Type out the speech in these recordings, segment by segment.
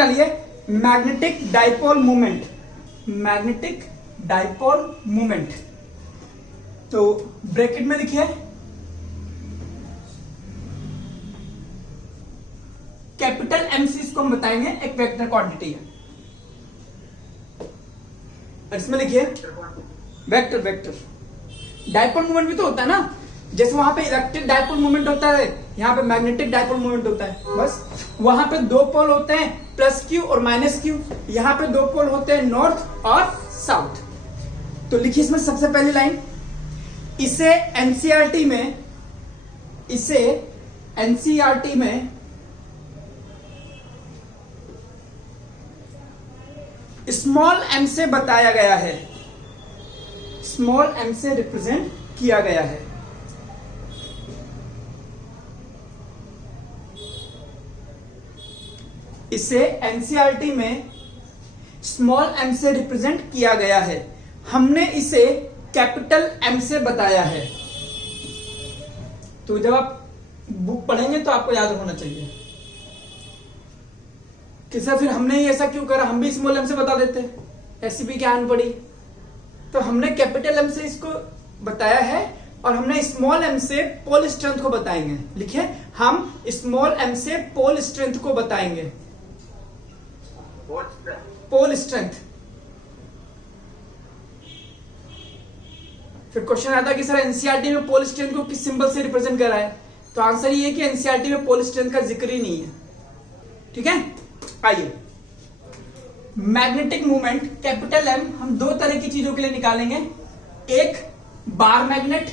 डालिए magnetic dipole moment, magnetic dipole moment. तो bracket में लिखिए कैपिटल MC इसको हम बताएंगे एक वेक्टर क्वांटिटी है। इसमें लिखिए वेक्टर, वेक्टर डाइपोल मोमेंट भी तो होता है ना, जैसे वहां पे इलेक्ट्रिक डाइपोल मोमेंट होता है, यहाँ पे मैग्नेटिक डाइपोल मोमेंट होता है। बस वहां पे दो पोल होते हैं प्लस Q और माइनस Q, यहाँ पे दो पोल होते हैं नॉर्थ और साउथ। तो लिखिए इसमें सबसे पहली लाइन, इसे एनसीईआरटी में स्मॉल m से बताया गया है, स्मॉल m से रिप्रेजेंट किया गया है। इसे एनसीईआरटी में स्मॉल m से रिप्रेजेंट किया गया है, हमने इसे कैपिटल M से बताया है। तो जब आप बुक पढ़ेंगे तो आपको याद होना चाहिए कि सर फिर हमने ऐसा क्यों करा, हम भी स्मॉल m से बता देते, ऐसी भी क्या आन पड़ी। तो हमने कैपिटल M से इसको बताया है और हमने स्मॉल m से पोल स्ट्रेंथ को बताएंगे। लिखिए हम स्मॉल m से पोल स्ट्रेंथ को बताएंगे, पोल स्ट्रेंथ। फिर क्वेश्चन आता है कि सर एनसीईआरटी में पोल स्ट्रेंथ को किस सिंबल से रिप्रेजेंट करा है, तो आंसर ये है कि एनसीईआरटी में पोल स्ट्रेंथ का जिक्र ही नहीं है। ठीक है, आइए मैग्नेटिक मूवमेंट कैपिटल M हम दो तरह की चीजों के लिए निकालेंगे, एक बार मैग्नेट,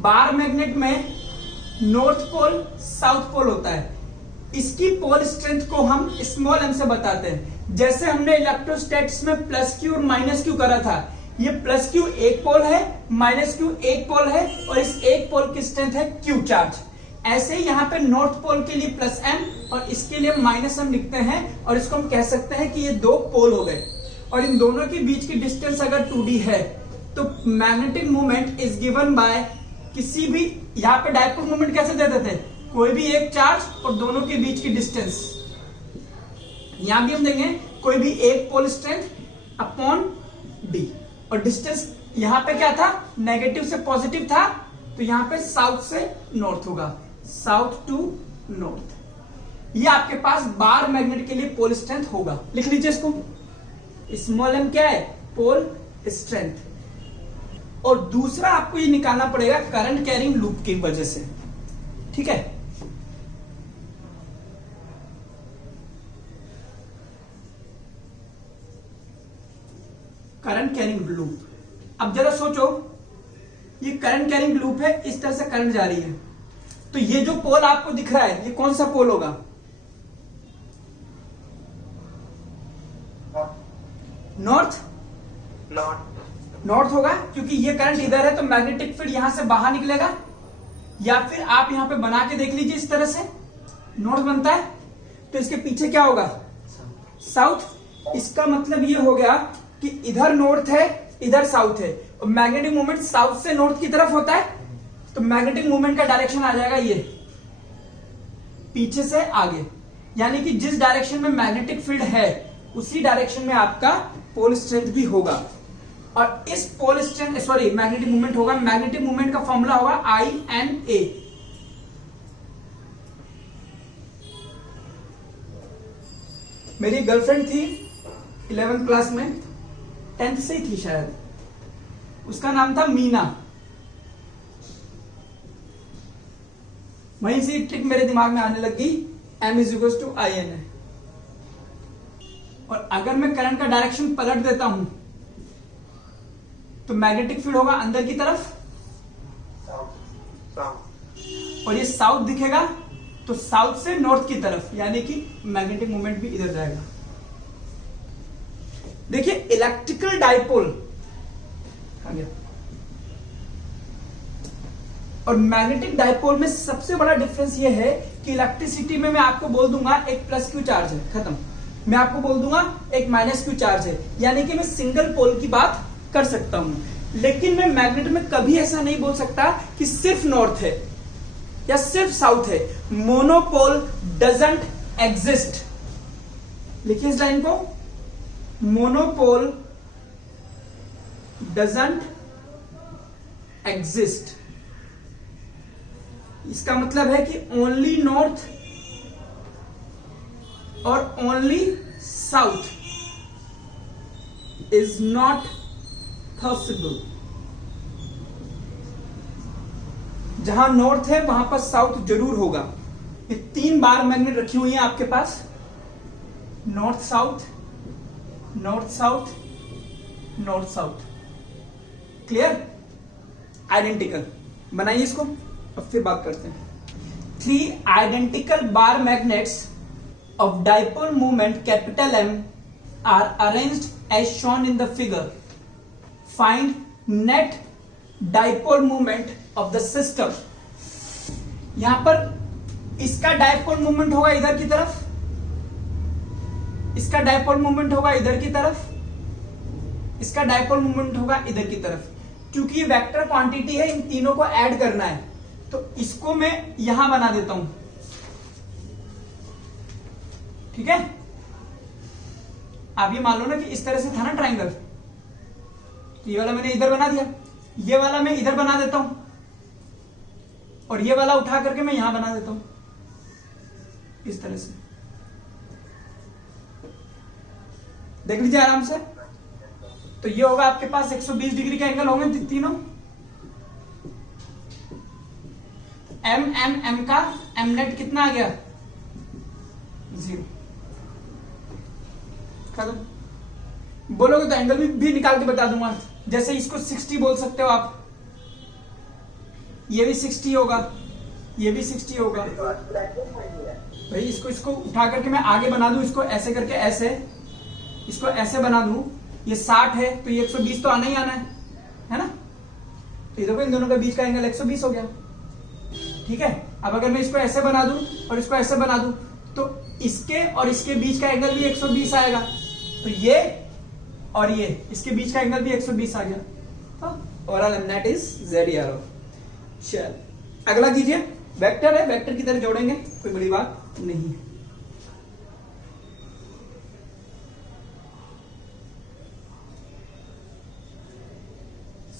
बार मैग्नेट में नॉर्थ पोल साउथ पोल होता है, इसकी पोल स्ट्रेंथ को हम स्मॉल m से बताते हैं। जैसे हमने इलेक्ट्रोस्टैटिक्स में प्लस Q और माइनस Q करा था, ये प्लस Q एक पोल है, माइनस Q एक पोल है और इस एक पोल की स्ट्रेंथ है Q चार्ज। ऐसे ही यहाँ पे नॉर्थ पोल के लिए प्लस M और इसके लिए माइनस M लिखते हैं और इसको हम कह सकते हैं कि ये दो पोल हो गए और इन दोनों के बीच की डिस्टेंस अगर 2D है तो magnetic movement is given by किसी भी, यहाँ पे डाइपोल मूवमेंट कैसे देते थे, कोई भी एक चार्ज और दोनों के बीच की डिस्टेंस, यहां भी हम देंगे कोई भी एक पोल स्ट्रेंथ अपॉन D और डिस्टेंस यहां पे क्या था, नेगेटिव से पॉजिटिव था, तो यहां पे साउथ से नॉर्थ होगा, साउथ टू नॉर्थ। ये आपके पास बार मैग्नेट के लिए पोल स्ट्रेंथ होगा। लिख लीजिए इसको, स्मॉल m क्या है, पोल स्ट्रेंथ। और दूसरा आपको ये निकालना पड़ेगा करंट कैरिंग लूप की वजह से। ठीक है, करंट कैरिंग लूप। अब जरा सोचो, ये करंट कैरिंग लूप है, इस तरह से करंट जा रही है, तो ये जो पोल आपको दिख रहा है ये कौन सा पोल होगा, नॉर्थ, नॉर्थ होगा, क्योंकि ये करंट इधर है तो मैग्नेटिक फील्ड यहां से बाहर निकलेगा। या फिर आप यहां पे बना के देख लीजिए, इस तरह से नॉर्थ बनता है तो इसके पीछे क्या होगा, साउथ। इसका मतलब ये हो गया कि इधर नॉर्थ है इधर साउथ है और मैग्नेटिक मूवमेंट साउथ से नॉर्थ की तरफ होता है, तो मैग्नेटिक मूवमेंट का डायरेक्शन आ जाएगा ये पीछे से आगे, यानी कि जिस डायरेक्शन में मैग्नेटिक फील्ड है उसी डायरेक्शन में आपका पोल स्ट्रेंथ भी होगा। और इस pole strength sorry magnetic movement होगा, मैग्नेटिक मूवमेंट का फॉर्मूला होगा INA। मेरी गर्लफ्रेंड थी 11th क्लास में, 10th से ही थी शायद, उसका नाम था मीना। वहीं से ट्रिक मेरे दिमाग में आने लग गई, M = INA। और अगर मैं करंट का डायरेक्शन पलट देता हूं तो मैग्नेटिक फील्ड होगा अंदर की तरफ और ये साउथ दिखेगा तो साउथ से नॉर्थ की तरफ, यानी कि मैग्नेटिक मूवमेंट भी इधर जाएगा। देखिए इलेक्ट्रिकल डाइपोल आ गया और मैग्नेटिक डाइपोल में सबसे बड़ा डिफरेंस ये है कि इलेक्ट्रिसिटी में मैं आपको बोल दूंगा एक प्लस Q चार्ज है, खत्म। मैं आपको बोल दूंगा एक माइनस Q चार्ज है, यानी कि मैं सिंगल पोल की बात कर सकता हूं। लेकिन मैं मैग्नेट में कभी ऐसा नहीं बोल सकता कि सिर्फ नॉर्थ है, या सिर्फ साउथ है। मोनोपोल डजंट एग्जिस्ट, लिखिए इस लाइन को, मोनोपोल डजंट एग्जिस्ट। इसका मतलब है कि ओनली नॉर्थ और only south is not possible. जहां नॉर्थ है वहां पर साउथ जरूर होगा। ये 3 बार मैग्नेट रखी हुई है आपके पास, north south, north south, north south. Clear? Identical. बनाइए इसको, अब फिर बात करते हैं। 3 identical bar magnets of dipole moment capital M are arranged as shown in the figure. Find net dipole moment of the system. यहां पर इसका डायपोल मोमेंट होगा इधर की तरफ, इसका डायपोल मोमेंट होगा इधर की तरफ, इसका डायपोल मोमेंट होगा इधर की तरफ। क्योंकि ये वेक्टर क्वांटिटी है, इन तीनों को ऐड करना है, तो इसको मैं यहां बना देता हूं। ठीक है? आप ये मान लो ना कि इस तरह से था ना ट्राइंगल, ये वाला मैंने इधर बना दिया, ये वाला मैं इधर बना देता हूं, और ये वाला उठा करके मैं यहां बना देता हूं, इस तरह से। देख लीजिए आराम से। तो ये होगा आपके पास 120 डिग्री का एंगल होंगे तीनों। एम एम एम का एम नेट कितना आ गया? 0। खत्म। बोलोगे तो एंगल भी निकाल के बता दूंगा। जैसे इसको 60 बोल सकते हो आप, ये भी 60 होगा, ये भी 60 होगा। भाई इसको उठा करके मैं आगे बना दूं, इसको ऐसे करके ऐसे, इसको ऐसे बना दूं, ये 60 है तो ये 120 तो आना ही आना है ना? तो ये देखो इन दोनों के बीच का एंगल 120 हो गया। ठीक है? अब अगर मैं इसको ऐसे बना दूं और इसको ऐसे बना दूं, तो इसके और इसके बीच का एंगल भी 120 आएगा। तो ये और ये, इसके बीच का एंगल भी 120 आ गया। Overall M net is zero. चल अगला कीजिए। वेक्टर है, वेक्टर की तरह जोड़ेंगे, कोई बड़ी बात नहीं है।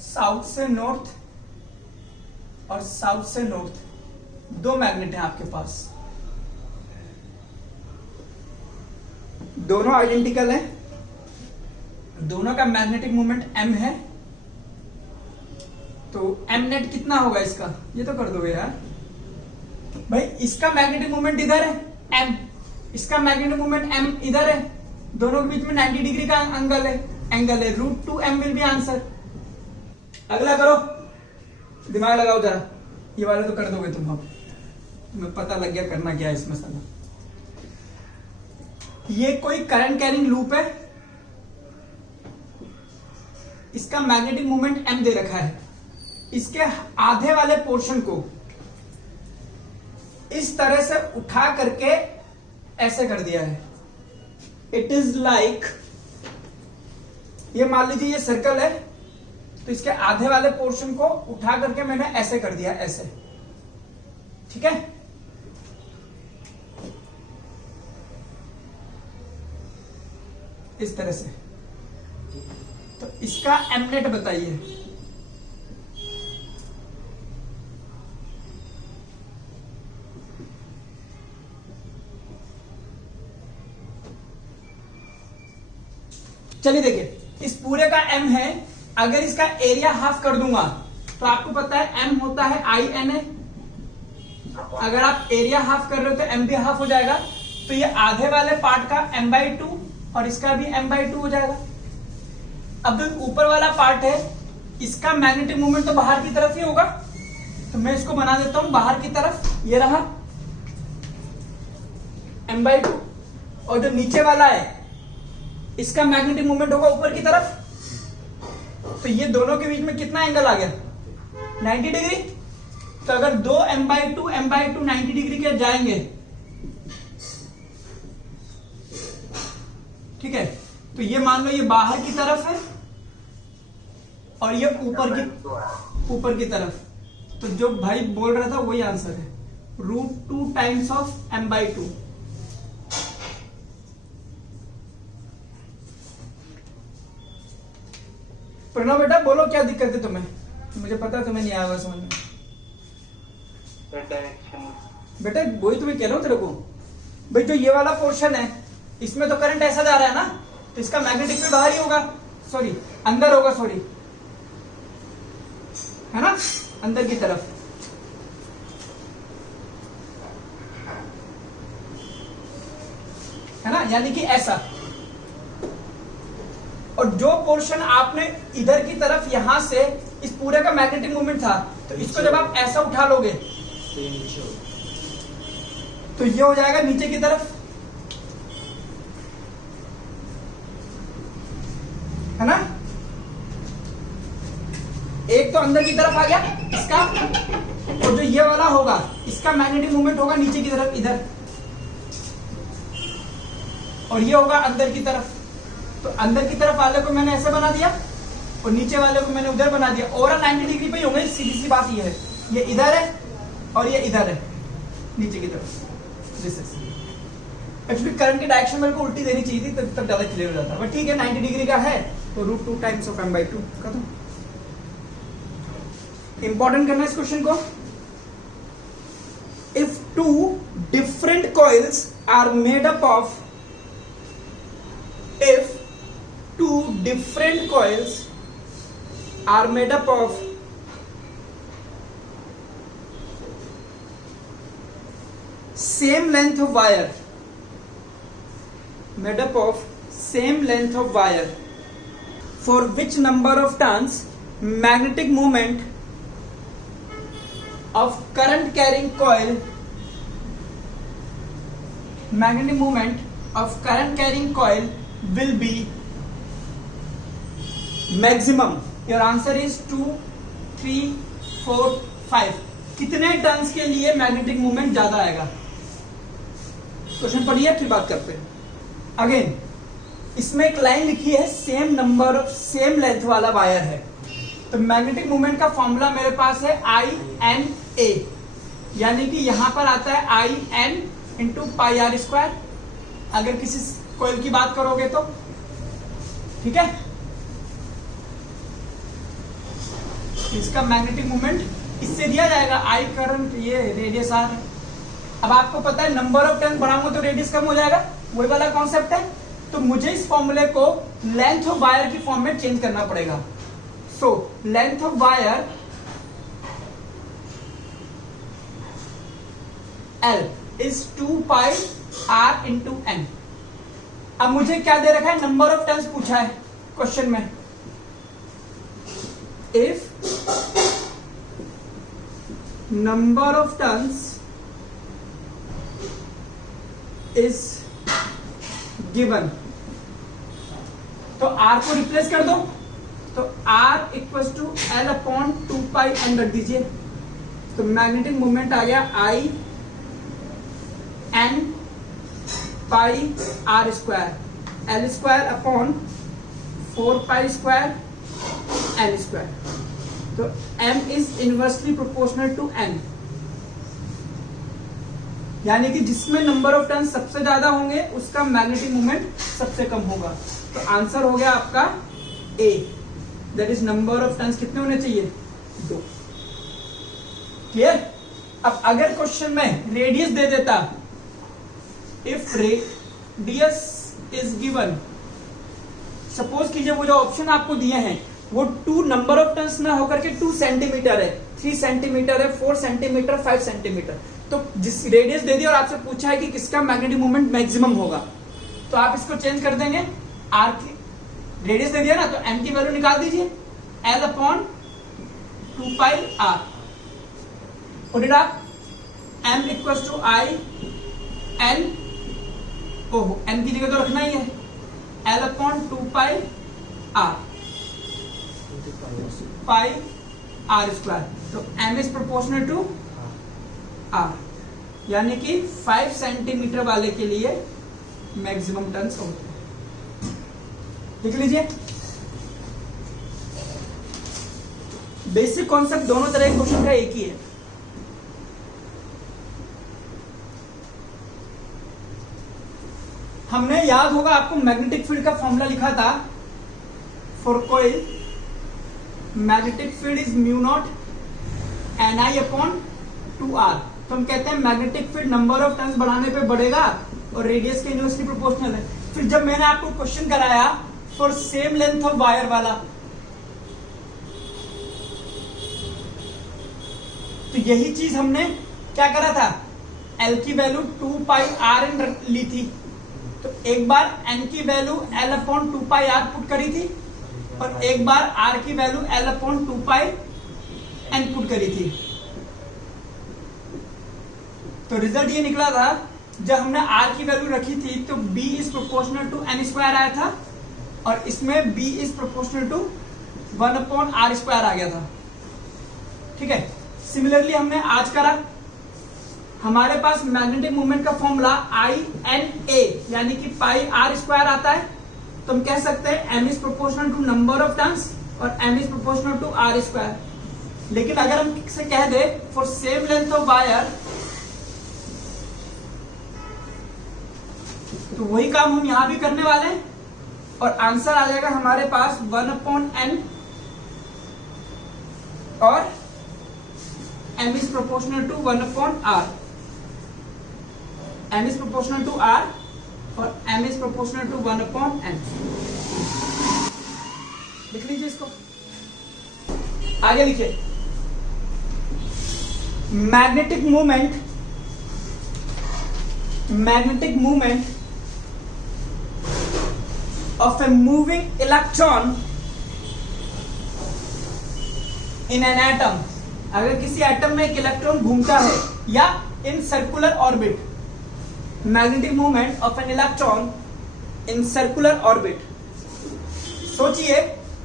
साउथ से नॉर्थ और साउथ से नॉर्थ 2 मैग्नेट हैं आपके पास, दोनों आइडेंटिकल हैं, दोनों का मैग्नेटिक मोमेंट m है। तो m नेट कितना होगा इसका? ये तो कर दोगे यार। भाई इसका मैग्नेटिक मोमेंट इधर है m, इसका मैग्नेटिक मोमेंट m इधर है, दोनों के बीच में 90 डिग्री का एंगल है, √2m विल बी आंसर। अगला करो, दिमाग लगाओ जरा। ये वाले तो कर दोगे तुम, अब तुम्हें पता लग गया करना क्या है इसमें साला। ये कोई करंट कैरिंग लूप है, इसका मैग्नेटिक मोमेंट m दे रखा है, इसके आधे वाले पोर्शन को इस तरह से उठा करके ऐसे कर दिया है। इट इज लाइक, ये मान लीजिए ये सर्कल है, तो इसके आधे वाले पोर्शन को उठा करके मैंने ऐसे कर दिया, ऐसे। ठीक है? इस तरह से। तो इसका एम नेट बताइए। चलिए देखिए, इस पूरे का m है, अगर इसका एरिया हाफ कर दूंगा तो आपको पता है m होता है INA। अगर आप एरिया हाफ कर रहे हो तो m भी हाफ हो जाएगा, तो ये आधे वाले पार्ट का m/2 और इसका भी m/2 हो जाएगा। अब जो ऊपर वाला पार्ट है, इसका मैग्नेटिक मोमेंट तो बाहर की तरफ ही होगा, तो मैं इसको बना देता हूं बाहर की तरफ, ये रहा m/2। और जो नीचे वाला है, इसका मैग्नेटिक मोमेंट होगा ऊपर की तरफ, तो ये दोनों के बीच में कितना एंगल आ गया? 90 डिग्री। तो अगर 2 m/2 90 डिग्री के जाएंगे, ठीक है, तो ये मान लो ये बाहर की तरफ है और ये ऊपर की तरफ। तो जो भाई बोल रहा था वही आंसर है। √2 टाइम्स ऑफ m/2। प्रणव बेटा बोलो क्या दिक्कत है तुम्हें? मुझे पता है तुम्हें नहीं आएगा समझ में। बेटा वही तुम्हें कह रहा हूं तेरे को भाई, जो ये वाला पोर्शन है इसमें तो करंट ऐसा जा रहा है ना, तो इसका मैग्नेटिक फील्ड बाहर ही होगा, सॉरी अंदर होगा, सॉरी है ना, अंदर की तरफ। है ना, यानी कि ऐसा। और जो पोर्शन आपने इधर की तरफ यहां से इस पूरे का मैग्नेटिक मूवमेंट था, तो इसको जब आप ऐसा उठा लोगे तो ये हो जाएगा नीचे की तरफ, है ना। एक तो अंदर की तरफ आ गया इसका, और जो ये वाला होगा इसका मैग्नेटिक मूवमेंट होगा नीचे की तरफ इधर, और ये होगा अंदर की तरफ। तो अंदर की तरफ वाले को मैंने ऐसे बना दिया और नीचे वाले को मैंने उधर बना दिया। ओवरऑल 90 डिग्री पे ही होंगे, सीधी सी बात ये है, ये इधर है और ये इधर है नीचे की तरफ। दिस इज एक्चुअली करंट की डायरेक्शन मेरे को उल्टी देनी चाहिए थी, तब ज्यादा क्लियर हो जाता, बट ठीक है 90 डिग्री का है तो √2 टाइम्स ऑफ m/2 कर दो। इंपॉर्टेंट करना इस क्वेश्चन को। If two different coils are made up of, if two different coils are made up of same length of wire, made up of same length of wire, for which number of turns magnetic moment of current carrying coil, magnetic moment of current carrying coil will be maximum. Your answer is 2, 3, 4, 5. कितने turns के लिए magnetic movement ज्यादा आएगा? Question पढ़िए फिर बात करते हैं। अगेन इसमें एक लाइन लिखी है same number of same length वाला वायर है, तो मैग्नेटिक मूवमेंट का फॉर्मूला मेरे पास है I_N_A, यानी कि यहां पर आता है I_N × πr²। अगर किसी कोयल की बात करोगे तो ठीक है, इसका मैग्नेटिक मूवमेंट इससे दिया जाएगा I करंट, ये रेडियस R है। अब आपको पता है नंबर ऑफ टर्न बढ़ाऊंगा तो रेडियस कम हो जाएगा, वही वाला कॉन्सेप्ट है। तो मुझे इस फॉर्मूले को लेंथ ऑफ वायर की फॉर्म में चेंज करना पड़ेगा। So length of wire L is 2πr × n। अब मुझे क्या दे रखा है, नंबर ऑफ टर्न्स पूछा है क्वेश्चन में। If number of turns is given, तो R को रिप्लेस कर दो, तो R = L/2πn रख दीजिए, तो मैग्नेटिक मूवमेंट आ गया I_N πr², L²/4π² n²। तो m is inversely proportional to n, यानी कि जिसमें नंबर ऑफ टर्न सबसे ज्यादा होंगे उसका मैग्नेटिक मूवमेंट सबसे कम होगा। तो आंसर हो गया आपका A, that is number of turns कितने होने चाहिए, 2। क्लियर। अब अगर क्वेश्चन में रेडियस दे देता, if radius is given, suppose कीजिए वो जो ऑप्शन आपको दिए हैं वो 2 नंबर ऑफ टर्न्स ना होकर के 2 सेंटीमीटर है, 3 सेंटीमीटर है, 4 सेंटीमीटर, 5 सेंटीमीटर, तो जिस रेडियस दे दी और आपसे पूछा है कि किसका मैग्नेटिक मूवमेंट मैक्सिमम होगा, तो आप इसको चेंज कर देंगे। आर की रेडियस दे दिया ना, तो एम की वैल्यू निकाल दीजिए, L/2πr। Put it up, m = I_N, ओहो n की जगह तो रखना ही है, L/2πr πr²। तो m is proportional to r, यानी कि 5 सेंटीमीटर वाले के लिए मैक्सिमम टर्न्स होते हैं। लिख लीजिए। बेसिक कॉन्सेप्ट दोनों तरह के क्वेश्चन का एक ही है। हमने याद होगा आपको मैग्नेटिक फील्ड का फॉर्मूला लिखा था for coil, magnetic field is mu naught Ni upon 2r। तो हम कहते हैं magnetic field number of turns बढ़ाने पे बढ़ेगा और रेडियस के इनवर्सली प्रोपोर्शनल है। फिर जब मैंने आपको क्वेश्चन कराया for same length of wire वाला, तो यही चीज हमने क्या करा था, L की वैल्यू 2 पाई r ली थी। तो एक बार n की वैल्यू L अपॉन 2 पाई r पुट करी थी और एक बार r की वैल्यू L अपॉन 2 पाई n पुट करी थी। तो रिजल्ट ये निकला था, जब हमने r की वैल्यू रखी थी तो b is proportional to n square आया था और इसमें b is proportional to 1 upon r square आ गया था। ठीक है, सिमिलरली हमने आज करा, हमारे पास मैग्नेटिक मूवमेंट का फॉर्मूला I-N-A यानी कि पाई r स्क्वायर आता है। तो हम कह सकते हैं m is proportional to number of turns और m is proportional to r square. लेकिन अगर हम से कह दे for same length of wire, तो वही काम हम यहां भी करने वाले हैं और आंसर आ जाएगा हमारे पास 1 अपॉन n और m is proportional to 1 upon r। m is proportional to r और m is proportional to 1 upon n। लिख लीजिए इसको, आगे लिखिए। Magnetic movement of a moving electron in an atom। अगर किसी एटम में एक इलेक्ट्रॉन घूमता है या in circular orbit, magnetic movement of an electron in circular orbit. सोचिए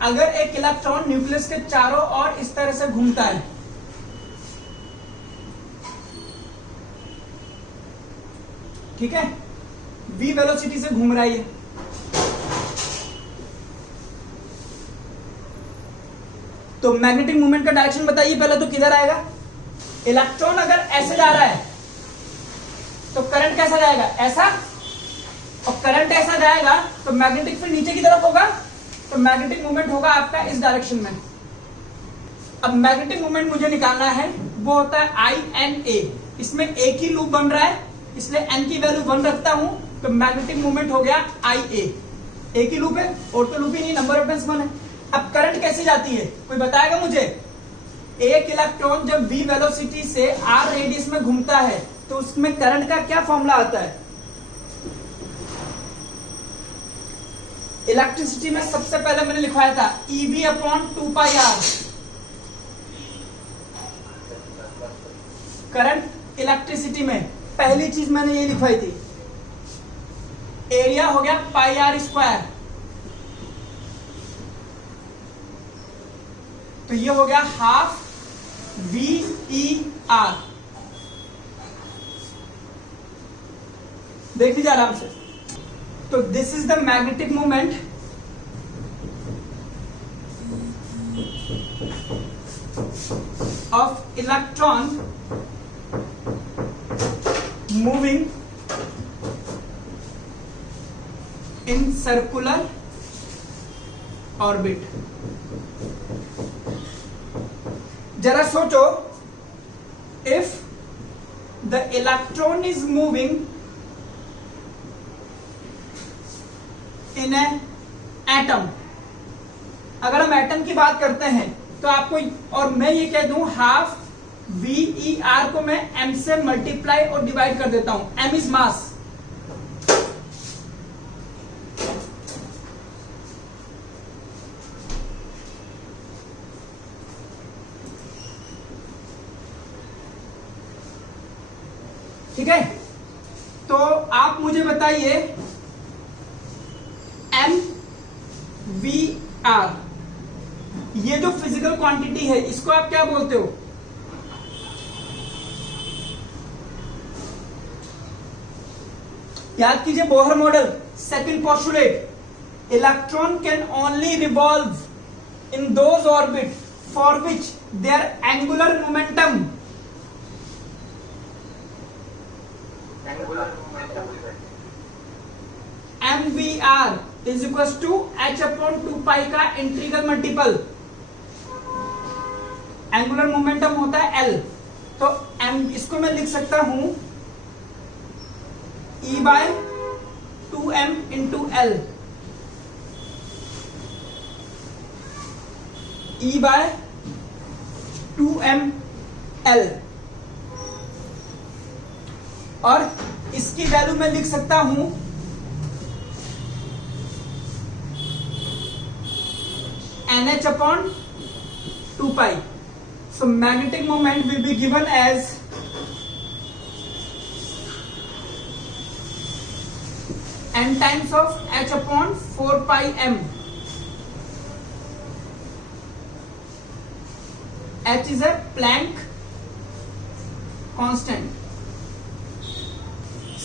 अगर एक इलेक्ट्रॉन न्यूक्लियस के चारों ओर इस तरह से घूमता है, ठीक है, v वेलोसिटी से घूम रहा है, तो मैग्नेटिक मूवमेंट का डायरेक्शन बताइए पहले तो किधर आएगा। इलेक्ट्रॉन अगर ऐसे जा रहा है तो करंट कैसा जाएगा, ऐसा, और करंट ऐसा जाएगा तो मैग्नेटिक फील्ड नीचे की तरफ होगा, तो मैग्नेटिक मूवमेंट होगा आपका इस डायरेक्शन में। अब मैग्नेटिक मूवमेंट मुझे निकालना है, वो होता है I-N-A। इसमें एक ही लूप बन रहा है इसलिए n की वैल्यू 1 रखता हूं, तो मैग्नेटिक मूवमेंट हो गया IA। एक ही लूप है और तो लूप ही नहीं, नंबर ऑफ टर्न्स 1 है। अब करंट कैसे जाती है कोई बताएगा मुझे। एक इलेक्ट्रॉन जब v वेलोसिटी से r रेडियस में घूमता है तो उसमें करंट का क्या फॉर्मूला आता है। इलेक्ट्रिसिटी में सबसे पहले मैंने लिखवाया था EV अपॉन 2 पाई r। करंट इलेक्ट्रिसिटी में पहली चीज मैंने ये लिखवाई थी, एरिया हो गया पाई r स्क्वायर, तो ये हो गया हाफ VER। देख लीजिए आराम से। तो this is the magnetic movement of electron moving in circular orbit. जरा सोचो, if the electron is moving in A atom, अगर हम एटम की बात करते हैं तो आपको, और मैं ये कह दूं हाफ VER को मैं m से मल्टीप्लाई और डिवाइड कर देता हूं। m इज मास, ठीक है। तो आप मुझे बताइए MVR, ये जो फिजिकल क्वांटिटी है इसको आप क्या बोलते हो। याद कीजिए Bohr model, second postulate, electron can only revolve in those orbit for which their angular momentum M V R is equal to H upon 2 pi का इंटीग्रल मल्टीपल, एंगुलर मोमेंटम होता है एल, तो एम इसको मैं लिख सकता हूं E by 2m into L, E by 2m L, और इसकी वैल्यू मैं लिख सकता हूं NH upon 2 pi. So magnetic moment will be given as n times of h upon 4 pi m. H is a Planck constant.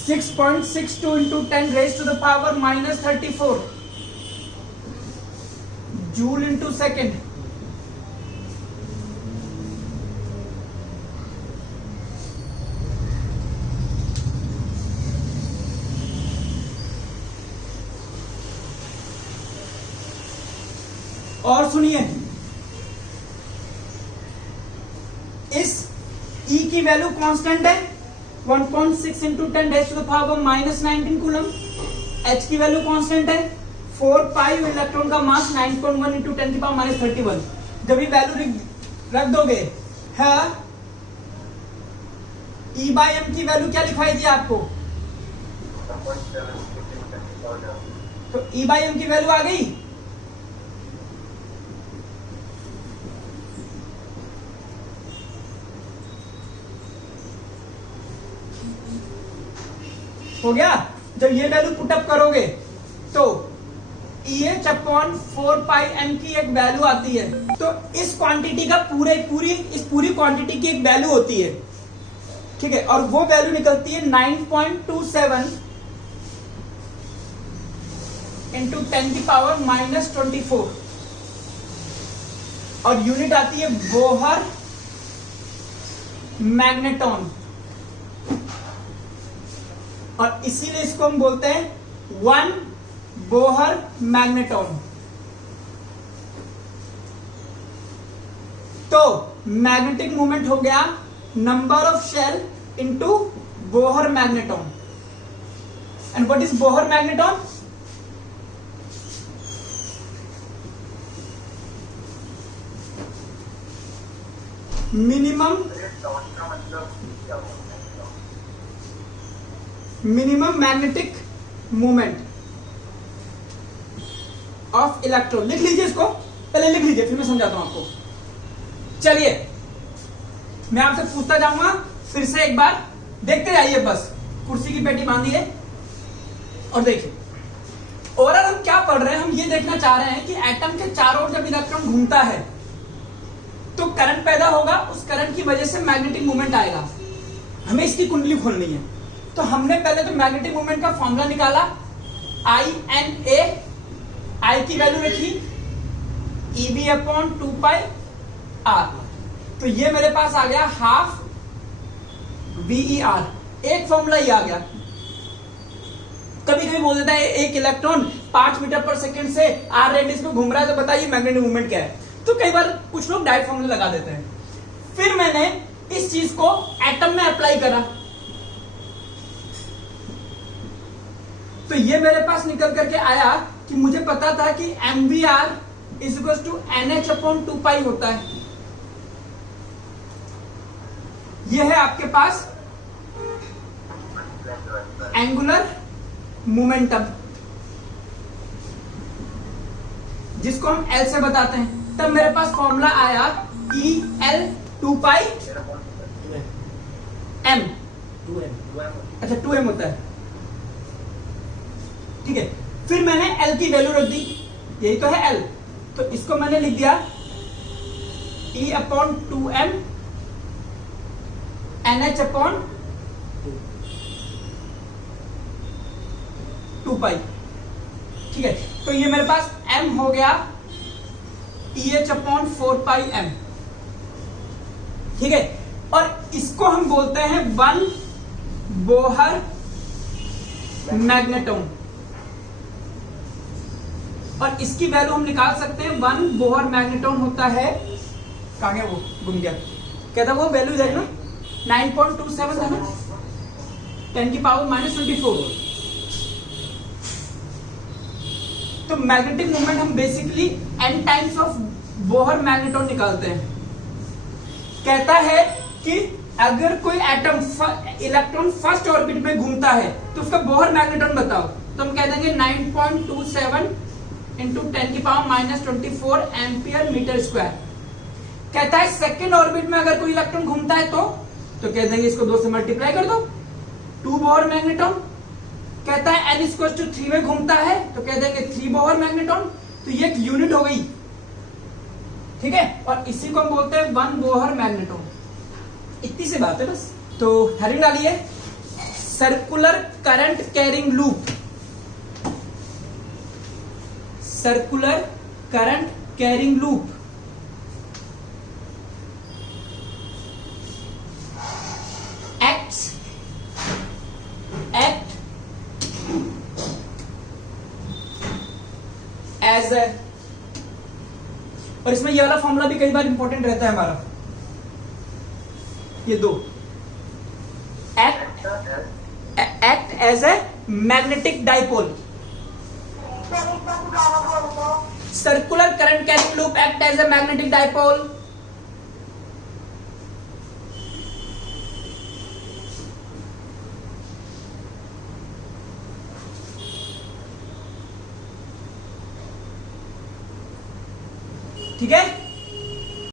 6.62 into 10 raised to the power minus 34 joule into second. और सुनिए, इस E की value constant है 1.6 into 10 raise to the power minus 19 coulomb. H की value constant है 4 पाई, electron का मास 9.1 into 10 की power minus 31. जब ये वैल्यू रख दोगे है, E बाय M की वैल्यू क्या लिखाई थी आपको, तो E बाय M की वैल्यू आ गई. हो गया. जब ये वैल्यू पुटअप करोगे तो EH अपॉन 4 पाई m की एक वैल्यू आती है. तो इस क्वांटिटी का इस पूरी क्वांटिटी की एक वैल्यू होती है, ठीक है, और वो वैल्यू निकलती है 9.27 इंटू 10 की पावर माइनस 24, और यूनिट आती है बोहर मैग्नेटॉन, और इसीलिए इसको हम बोलते हैं 1 बोहर मैग्नेटॉन. तो मैग्नेटिक मोमेंट हो गया number of shell into Bohr magneton. And what is Bohr magneton? Minimum magnetic movement of electron. लिख लीजिए इसको, पहले लिख लीजिए फिर मैं समझाता हूं आपको. चलिए मैं आपसे पूछता जाऊंगा, फिर से एक बार देखते जाइए. बस कुर्सी की पेटी बांधिए और देखिए. ओवरऑल हम क्या पढ़ रहे हैं, हम ये देखना चाह रहे हैं कि एटम के चारों ओर जब इलेक्ट्रॉन घूमता है तो करंट पैदा होगा, उस करंट की वजह से मैग्नेटिक मूवमेंट आएगा. हमें इसकी कुंडली खोलनी है. तो हमने पहले तो मैग्नेटिक मूवमेंट का फॉर्मूला निकाला, I N A, I की वैल्यू रखी EB अपॉन 2 पाई R. तो ये मेरे पास आ गया हाफ VER. एक फॉर्मूला ये आ गया. कभी कभी बोल देता है एक इलेक्ट्रॉन 5 मीटर पर सेकंड से R रेडियस में घूम रहा है, तो बताइए मैग्नेटिक मूवमेंट क्या है. तो कई बार कुछ लोग डायरेक्ट फॉर्मूला लगा देते हैं. फिर मैंने इस चीज को एटम में अप्लाई करा, तो ये मेरे पास निकल करके आया कि मुझे पता था कि MVR is equal to NH upon 2 pi होता है. ये है आपके पास एंगुलर मोमेंटम, जिसको हम L से बताते हैं. तब मेरे पास फॉर्मूला आया EL 2 पाई M. अच्छा 2M होता है, ठीक है. फिर मैंने L की वैल्यू रख दी, यही तो है L, तो इसको मैंने लिख दिया E upon 2M NH upon 2 पाई. ठीक है, तो ये मेरे पास M हो गया EH अपॉन 4 पाई M. ठीक है, और इसको हम बोलते हैं 1 बोहर मैग्नेटॉन. और इसकी वैल्यू हम निकाल सकते हैं 1 बोहर मैग्नेट्रॉन होता है, कहाँ गया वो, गुम गया, क्या था वो वैल्यू देखना 9.27 था ना, 10 की पावर -24। तो मैग्नेटिक मोमेंट हम basically n times of Bohr magnetron निकालते हैं। कहता है कि अगर कोई एटम इलेक्ट्रॉन फर्स्ट ऑर्बिट में घूमता है तो उसका बोहर मैग्नेट्रॉन बताओ, तो हम कह देंगे 9.27 इंटू 10 की पावर -24 एम्पियर मीटर स्क्वायर। कहता है सेकेंड ऑर्बिट में अगर कोई इलेक्ट्रॉन घूमता है तो कह देंगे इसको 2 से मल्टीप्लाई कर दो, 2 बोहर मैग्नेट्रॉन। कहता है n=3 में घूमता है तो कह देंगे 3 बोहर मैग्नेट्रॉन। तो ये एक यूनिट हो गई, ठीक है, और इसी को हम बोलते हैं 1 बोहर मैग्नेट्रॉन। इतनी सी बात है बस। तो हेडिंग डालिए circular current carrying loop, circular current carrying loop act as a, और इसमें ये वाला फॉर्मूला भी कई बार इंपॉर्टेंट रहता है हमारा, ये दो, act as a magnetic dipole, circular current carrying loop act as a magnetic dipole. ठीक है।